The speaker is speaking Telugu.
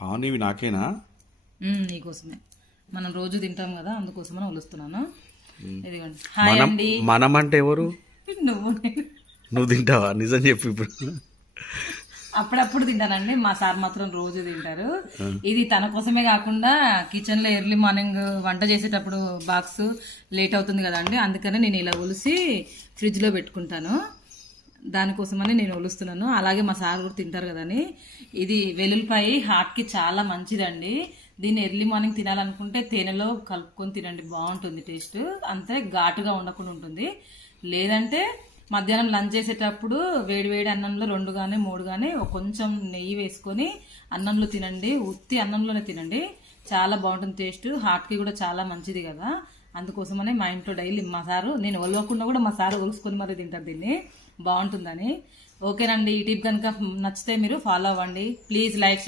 పావని ఇవి నాకేనా? నీకోసమే, మనం రోజు తింటాం కదా, అందుకోసమని ఒలుస్తున్నాను. ఇదిగోండి. హాయ్ అండి. మనం అంటే ఎవరు? నువ్వు తింటావా? నిజం చెప్పు ఇప్పుడు. అప్పుడప్పుడు తింటానండి, మా సార్ మాత్రం రోజు తింటారు. ఇది తన కోసమే కాకుండా కిచెన్ లో ఎర్లీ మార్నింగ్ వంట చేసేటప్పుడు బాక్స్ లేట్ అవుతుంది కదండి, అందుకని నేను ఇలా ఒలిసి ఫ్రిడ్జ్ లో పెట్టుకుంటాను. దానికోసమని నేను ఒలుస్తున్నాను. అలాగే మా సార్ కూడా తింటారు కదని. ఇది వెల్లుల్లిపాయ హార్ట్కి చాలా మంచిదండి. దీన్ని ఎర్లీ మార్నింగ్ తినాలనుకుంటే తేనెలో కలుపుకొని తినండి, బాగుంటుంది టేస్ట్. అంతే ఘాటుగా ఉండకుండా ఉంటుంది. లేదంటే మధ్యాహ్నం లంచ్ చేసేటప్పుడు వేడి వేడి అన్నంలో 2 కానీ 3 కానీ కొంచెం నెయ్యి వేసుకొని అన్నంలో తినండి. ఉత్తి అన్నంలోనే తినండి, చాలా బాగుంటుంది టేస్ట్. హార్ట్కి కూడా చాలా మంచిది కదా, అందుకోసమని మా ఇంట్లో డైలీ మా సారు, నేను ఒలవకుండా కూడా మా సారు ఒలుసుకొని మరీ తింటారు దీన్ని, బాగుంటుందని. ఓకేనండి, ఈ టిప్ కనుక నచ్చితే మీరు ఫాలో అవ్వండి. Please like, share.